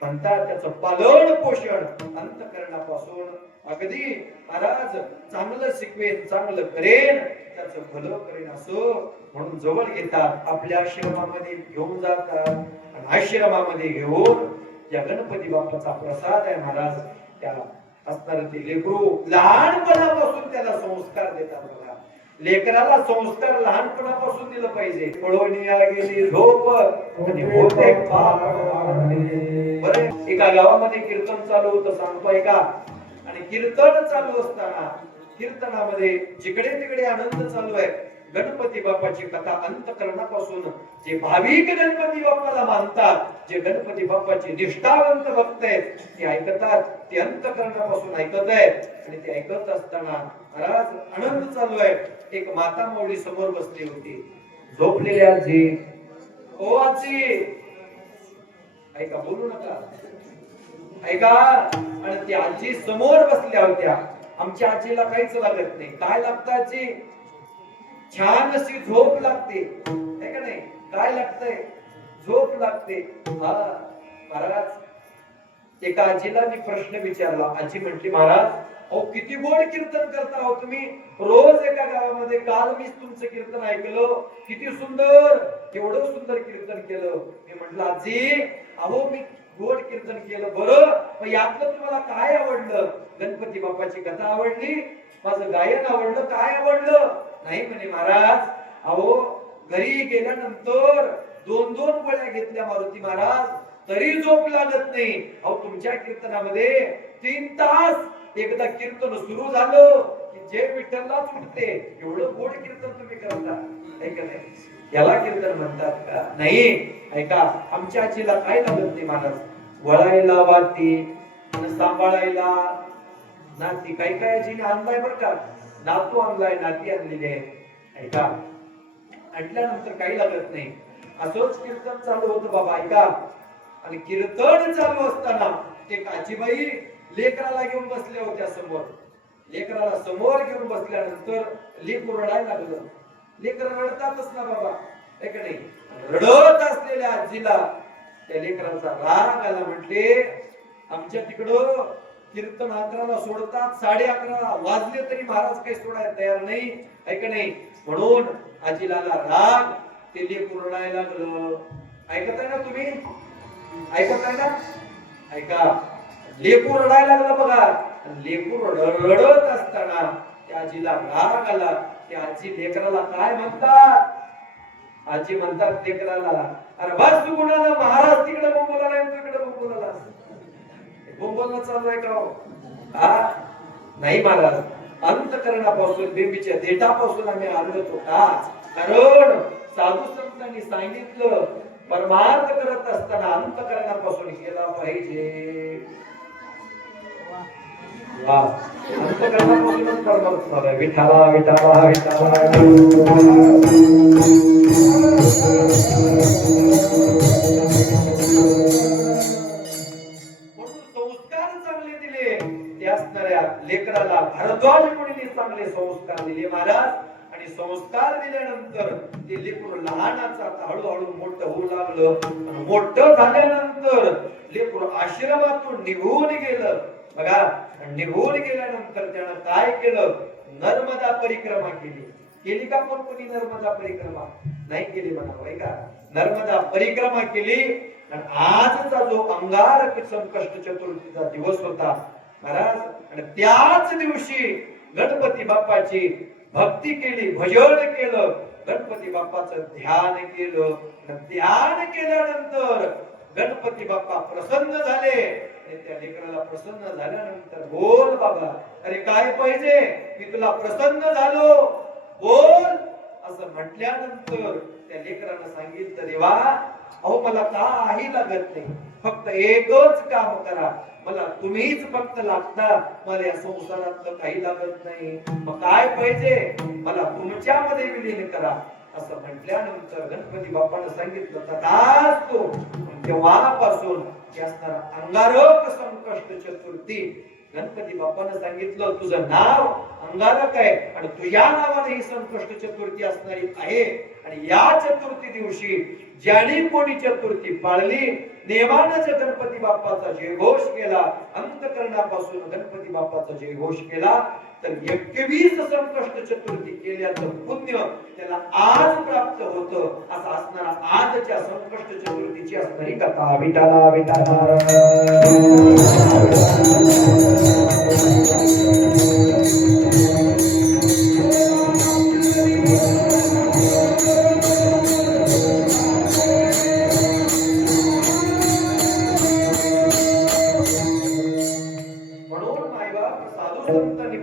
म्हणतात त्याचं पालन पोषण अंतकरणापासून अगदी महाराज चांगलं शिकवेन, चांगलं करेन, त्याचं भलं करेन असं म्हणून जवळ घेतात. आपल्या आश्रमामध्ये घेऊन जातात, आणि आश्रमामध्ये घेऊन या गणपती बाप्पाचा प्रसाद आहे महाराज, त्या असणार ते लेकरू लहानपणापासून त्याला संस्कार देतात. बघा, लेकराला संस्कार लहानपणापासून दिलं पाहिजे. पळवणीया गेली झोप आणि होते पाप. बरं, एका गावामध्ये कीर्तन चालू होतं, सांगतो ऐका. आणि कीर्तन चालू असताना कीर्तनामध्ये जिकडे तिकडे आनंद चालू आहे. गणपती बाप्पाची कथा अंतकरणापासून जे भाविक गणपती बाप्पाला मानतात, जे गणपती बाप्पाचे निष्ठावंत भक्त आहेत, ते ऐकतात, ते अंतकरणापासून ऐकत आहेत. आणि ते ऐकत असताना महाराज आनंद चालू आहे. एक माता माऊली समोर बसली होती, झोपलेली आजी. ओ आजी, ऐका, बोलू नका, ऐका. आणि ती आजी समोर बसल्या होत्या. आमच्या आजीला काहीच लागत नाही. काय लागतं आजी? छान अशी झोप लागते, है का नाही? काय लागतंय? झोप लागते. हा महाराज, एका आजीला मी प्रश्न विचारला. आजी म्हटली, महाराज अहो किती गोड कीर्तन करता हो तुम्ही, रोज एका गावामध्ये. काल मी तुमचं कीर्तन ऐकलं, किती सुंदर, एवढं सुंदर कीर्तन केलं. मी म्हटलं आजी, अहो मी गोड कीर्तन केलं, बरं मग यातलं तुम्हाला काय आवडलं? गणपती बाप्पाची कथा आवडली, माझं गायन आवडलं, काय आवडलं नाही म्हणे महाराज. अहो घरी गेल्यानंतर 2-2 गोळ्या घेतल्या मारुती महाराज तरी झोप लागत नाही. अहो तुमच्या कीर्तनामध्ये 3 तास एकदा कीर्तन सुरू झालं की जय विठ्ठललाच उठते. एवढं गोड कीर्तन तुम्ही करता, ऐका नाही याला कीर्तन म्हणतात का? नाही. ऐका आमच्या आजीला काय लागत नाही महाराज, वळायला वाटी आणि सांभाळायला नाती. काही काही आजीने आणलाय बरं का, नातू आणलाय, नाती आणलेली आहे. ऐका म्हटल्यानंतर काही लागत नाही. असंच कीर्तन चालू होतं बाबा. ऐका आणि कीर्तन चालू असताना एक आजीबाई लेकराला घेऊन बसल्या होत्या समोर. लेकराला समोर घेऊन बसल्यानंतर लेकरू रडायला लागलं. लेकर रडतातच ना बाबा, ऐक नाही. रडत असलेल्या आजीला त्या लेकराचा राग आला. म्हटले आमच्या तिकडं कीर्तन 11ला सोडतात, 11:30 वाजले तरी महाराज काही सोडायला तयार नाही, ऐक नाही. म्हणून आजीला राग, ते लेकरू रडायला लागलं. ऐकताय ना तुम्ही, ऐकताय ना? ऐका लेकरू रडायला लागलं बघा. लेकरू रडत असताना त्या आजीला राग आला. त्या आजी लेकराला काय म्हणतात? आजी म्हणतात लेकराला, अरे बस तू कुणाला, महाराज तिकडे बोंबला नाही, तू इकडे बोंबला. बोंबलणं चालू आहे का? नाही महाराज, अंतकरणापासून बेबीच्या देठापासून आम्ही आणत होता. कारण साधू संतांनी सांगितलं परमार्थ करत असताना अंतकरणापासून केला पाहिजे. अंतकरणापासूनच परमार्थ झाला. विठाला विठाला विठाला. लेकराला भारद्वाज मुनीने चांगले संस्कार दिले महाराज. आणि संस्कार दिल्यानंतर ते लेकरू लहानाचा हळूहळू मोठं होऊ लागलं. मोठं झाल्यानंतर लेकरू आश्रमातून निघून गेलं बघा. निघून गेल्यानंतर त्यानं काय केलं? नर्मदा परिक्रमा केली. केली का पण कोणी नर्मदा परिक्रमा? नाही केली म्हणावं का? नर्मदा परिक्रमा केली. आणि आजचा जो अंगारक संकष्ट चतुर्थीचा दिवस होता महाराज, आणि त्याच दिवशी गणपती बाप्पाची भक्ती केली, भजन केलं, गणपती बाप्पाचं ध्यान केलं. ध्यान केल्यानंतर गणपती बाप्पा प्रसन्न झाले. त्या लेकराला प्रसन्न झाल्यानंतर बोल बाबा, अरे काय पाहिजे? मी तुला प्रसन्न झालो, बोल असं म्हटल्यानंतर त्या लेकरानं सांगितलं, देवा अहो मला काही लागत नाही, फक्त एकच काम करा, मला तुम्हीच फक्त लागता, मला या संसारात काही लागत नाही. मग काय पाहिजे? मला तुमच्यामध्ये विलीन करा असं म्हटल्यानंतर गणपती बाप्पानं सांगितलं, तथास्तु. तेव्हापासून असणारा अंगारक संकष्ट चतुर्थी गणपती बाप्पानं सांगितलं, तुझं नाव अंगारक आहे आणि तू या नावाने ही संकष्ट चतुर्थी असणारी आहे. आणि या चतुर्थी दिवशी ज्याने कोणी चतुर्थी पाळली, नेमानं गणपती बाप्पाचा जयघोष केला, अंतकरणापासून गणपती बाप्पाचा जयघोष केला, तर 21 संकष्ट चतुर्थी केल्याचं पुण्य त्याला आज प्राप्त होतं. असं असणारा आजच्या संकष्ट चतुर्थीची असणारी कथा. विठाला विठाला.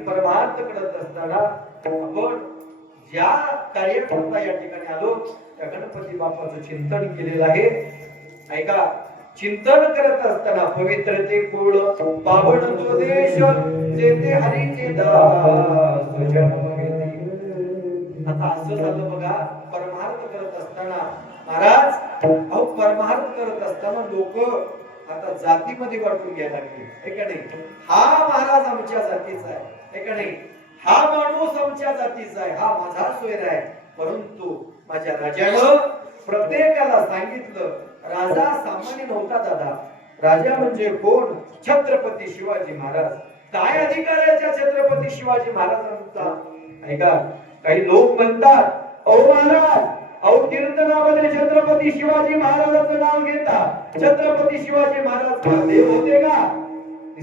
परमार्थ करत असताना आपण ज्या कार्यकर्ता या ठिकाणी आलो, त्या गणपती बाप्पाचं चिंतन केलेलं आहे. ऐका, चिंतन करत असताना पवित्रते कुळ पावन तो देश, जेथे हरीचे दास जन्म घेती. आता असं झालं बघा, परमार्थ करत असताना महाराज, अहो परमार्थ करत असताना लोक आता जातीमध्ये वाटून घ्यायला लागले, का नाही? हा महाराज आमच्या जातीचा आहे, का नाही? हा माणूस आमच्या जातीचा आहे, हा माझा सोयरा आहे. परंतु माझ्या राजानं प्रत्येकाला सांगितलं, राजा सामान्य नव्हता दादा. राजा म्हणजे कोण? छत्रपती शिवाजी महाराज. काय अधिकार आहे त्या छत्रपती शिवाजी महाराजांचा? ऐका, काही लोक म्हणतात, अहो महाराज, अहो कीर्तनामध्ये छत्रपती शिवाजी महाराजांचं नाव घेता, छत्रपती शिवाजी महाराज देव होते का?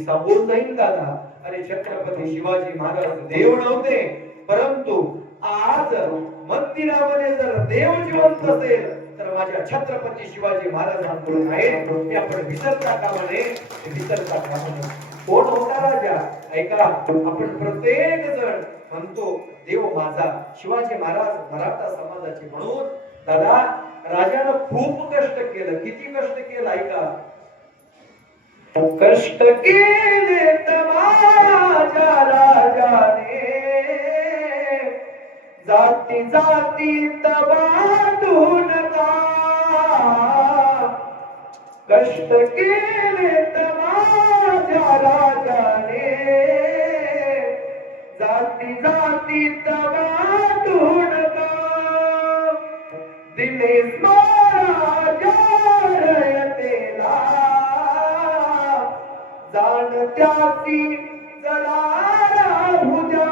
ती संपून जाईल दादा. अरे छत्रपती शिवाजी महाराज देव नव्हते, परंतु आज मंदिरामध्ये जर देव जिवंत असेल तर माझ्या छत्रपती शिवाजी महाराजांकडून आहे, ते आपण विसरता कामा नये, विसरता कामा नये. कोण होता राजा? ऐका, आपण प्रत्येक जण म्हणतो देव माझा शिवाजी महाराज मराठा समाजाचे म्हणून. दादा, राजानं खूप कष्ट केलं. किती कष्ट केलं ऐका. कष्ट केले माझ्या राजाने, जाती जातीत बांधून का. कष्ट केले माझ्या राजाने, जाती जातीत बांधून का. दिले स्वराज्य रयतेला, जाण त्याची जरा भुजा.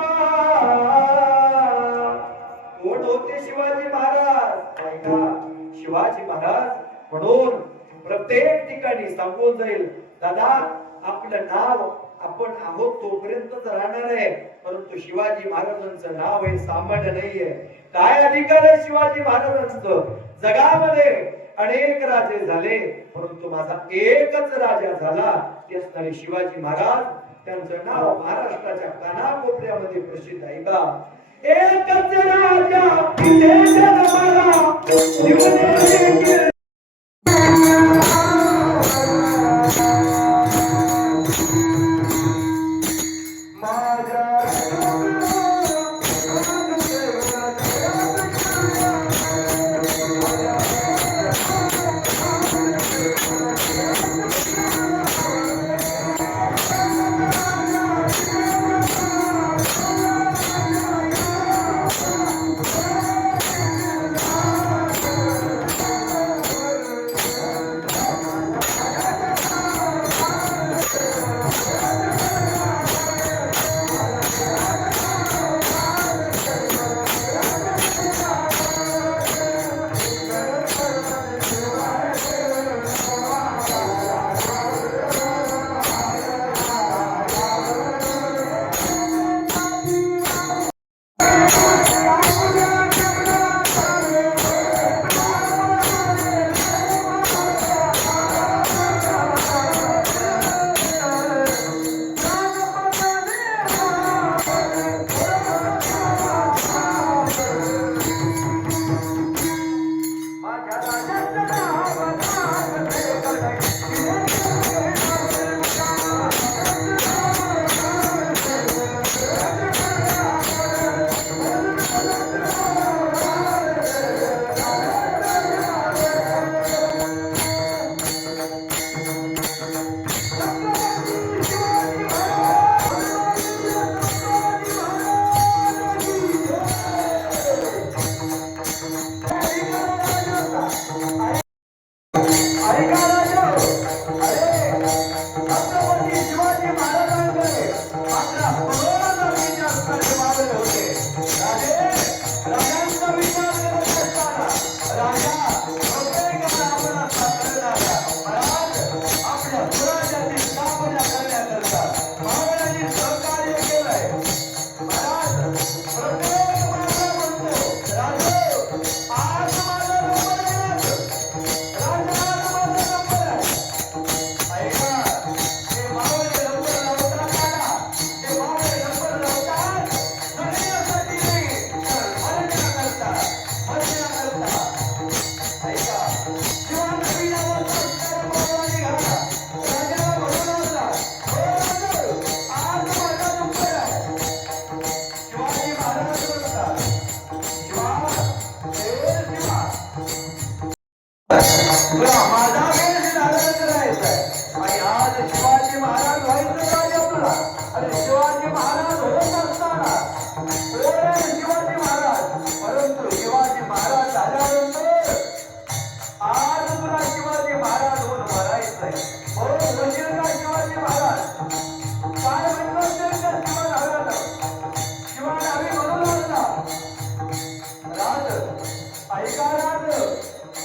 कोण होते शिवाजी महाराज? ऐका, शिवाजी महाराज म्हणून प्रत्येक ठिकाणी सांगून जाईल. दादा, आपलं नाव आपण आहोत तोपर्यंतच राहणार आहे, परंतु शिवाजी महाराजांचं नाव हे सामान्य नाहीये. काय अधिकार आहे शिवाजी महाराजांचं? जगामध्ये अनेक राजे झाले, परंतु माझा एकच राजा झाला, ते असणारे शिवाजी महाराज. त्यांचं नाव महाराष्ट्राच्या कानाकोपऱ्यामध्ये प्रसिद्ध आहे. का एकच राजा इथे जन्मला, जीवने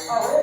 अहो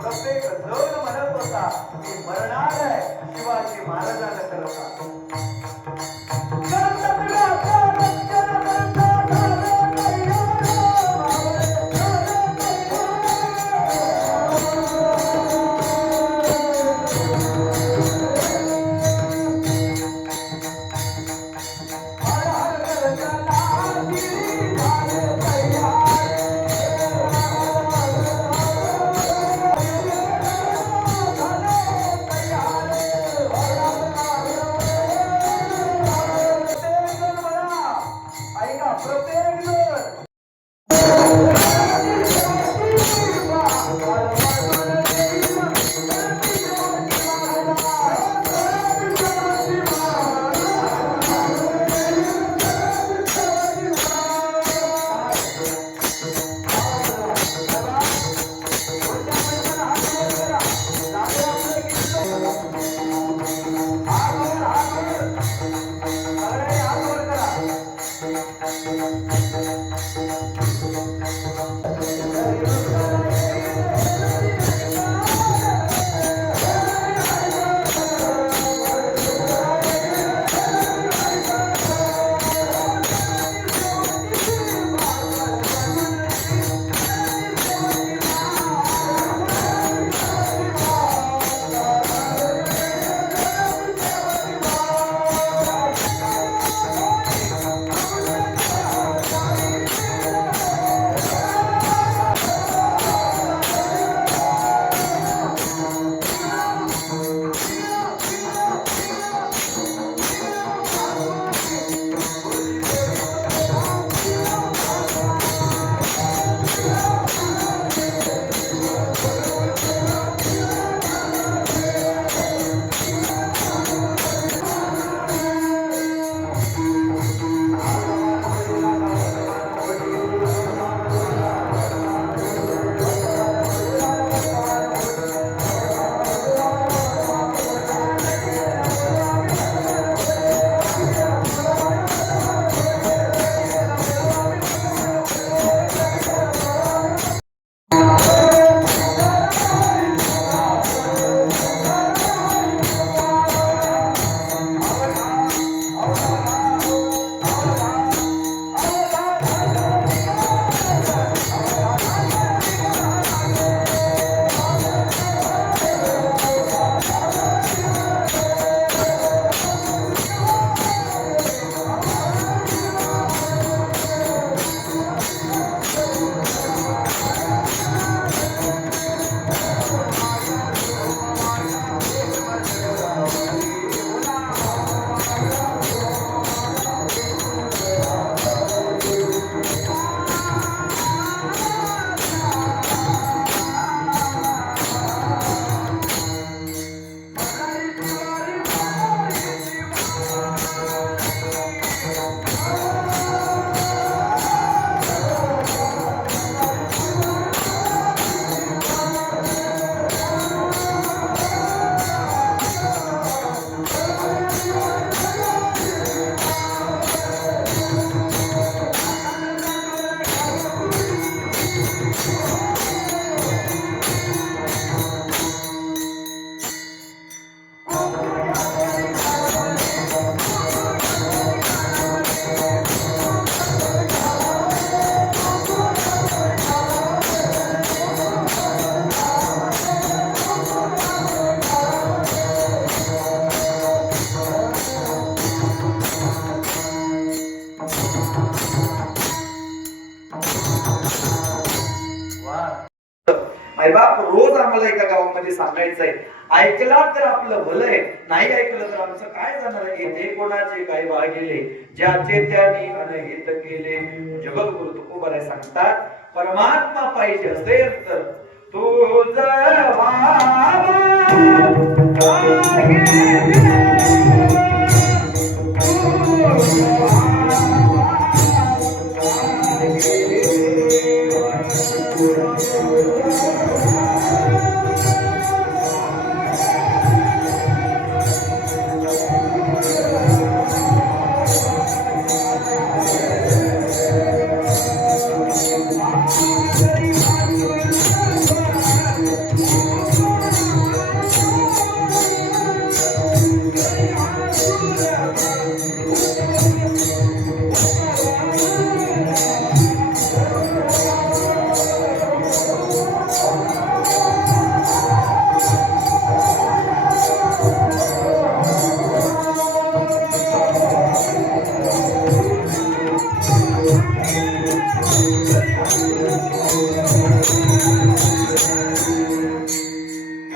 प्रत्येक जण म्हणत होता की मरणार आहे शिवाजी महाराजांना करता आईबाप रोज आम्हाला एका गावामध्ये सांगायचंय, ऐकला तर आपलं भलंय, नाही ऐकलं तर आमचं काय जाणार आहे. येथे कोणाचे काय वागिले, ज्याचे त्याने अनहित केले. जगद्गुरु तुकोबाराय सांगतात, परमात्मा पाहिजे असेल तर तुझ Thank you.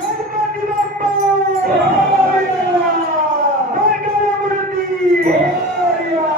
गणपती बाप्पा मोरया! मंगलमूर्ती मोरया!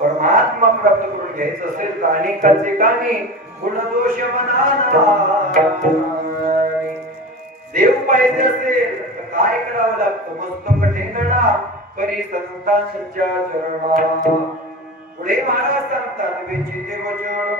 परमात्मा प्राप्त करून घ्यायचं असेल तर अनेकाचे कानी गुणदोष मनाना देव पाहिजे असेल तर काय करावं लागतं मस्तक ठेंगणा करी संतांच्या चरणा पुढे महाराज सांगतात विचिते वचन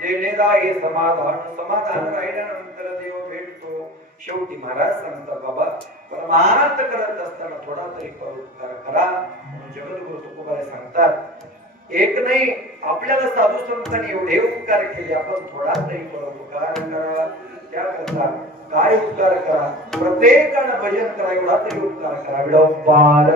जेणे जाई समाधान समाधान राहिल्यानंतर देव भेटतो शेवटी महाराज सांगतात बाबा परमार्थ करत असताना थोडा तरी परोपकार करा म्हणून जगद्गुरु तुकोबाई सांगतात एक नाही आपल्याला साधू संतांनी एवढे उपकार केले आपण थोडा तरी परोपकार करा त्याकरता काय उपकार करा प्रत्येकानं भजन करा एवढा तरी उपकार करा विडंबार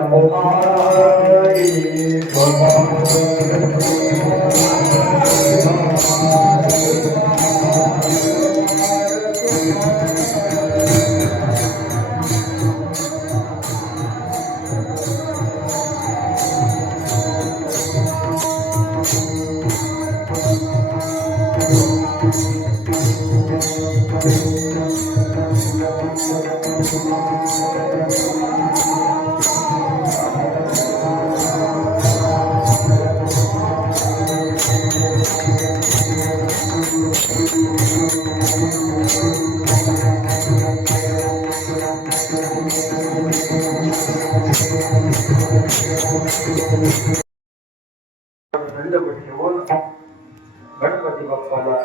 गणपती बाप्पाला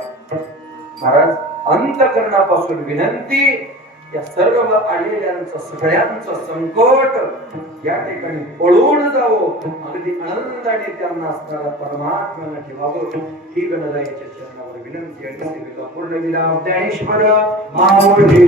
महाराज अंतकरणापासून विनंती या सर्व आलेल्यांचं सगळ्यांचं संकट या ठिकाणी पळून जावं अगदी आनंदाने त्यांना असणारा परमात्म्याला ठेवावं ही गणरायाच्या चरणावर विनंती आणि सेवेला पूर्ण विराम ज्ञानेश्वर माऊली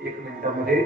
एक मिनिटामध्ये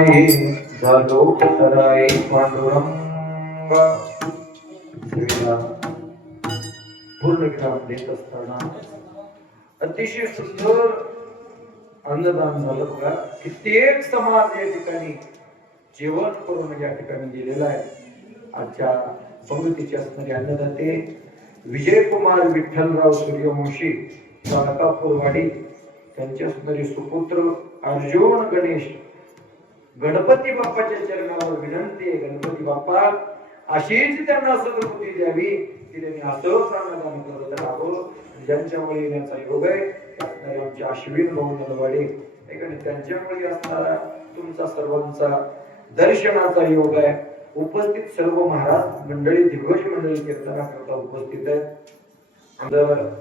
पायी झालो उतराई पांडुरंग. सेवेला पूर्ण विराम देत असताना अतिशय सुंदर अन्नदान झालं बघा. कित्येक समाज या ठिकाणी जेवण करून या ठिकाणी गेलेला आहे. आजच्या पंक्तीचे असणारे अन्नदाते विजयकुमार विठ्ठलराव सूर्यवंशी काळकापूरवाडी, त्यांचे असणारे सुपुत्र अर्जुन गणेश. गणपती बाप्पाच्या चरणावर विनंती आहे, गणपती बाप्पा अशीच त्यांना सद्बुद्धी द्यावी की त्यांनी असंच अन्नदान करत राहावं. ज्यांच्यामुळे येण्याचा योग आहे असणारे आमचे अश्विन भाऊ नलवाडे, त्यांच्यामुळे असणारा तुमचा सर्वांचा दर्शनाचा योग आहे. उपस्थित सर्व महाराज मंडळी, दिग्गज मंडळी कीर्तनाकरता उपस्थित आहेत.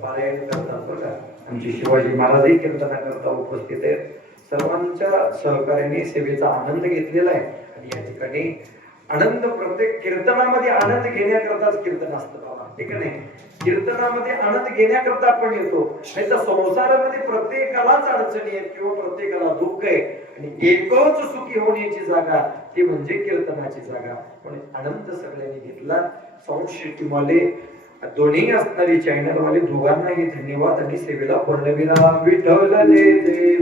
पारायण करतात बघा, आमचे शिवाजी महाराजही कीर्तनाकरता उपस्थित आहेत. सर्वांच्या सहकार्याने सेवेचा आनंद घेतलेला आहे. आणि या ठिकाणी आनंद, प्रत्येक कीर्तनामध्ये आनंद घेण्याकरताच कीर्तन असतं बाबा, ठीक आहे नाही. कीर्तनामध्ये आनंद घेण्याकरता आपण येतो. नाही तर संसारामध्ये प्रत्येकालाच अडचणी आहेत किंवा प्रत्येकाला दुःख आहे, आणि एकच सुखी होण्याची जागा ती म्हणजे कीर्तनाची जागा. पण आनंद सगळ्यांनी घेतला. साऊंड शेतीवाले दोन्ही असणारी चॅनल वाले दोघांनाही धन्यवाद आणि सेवेला पूर्णविराम. विठ्ठल जय जय.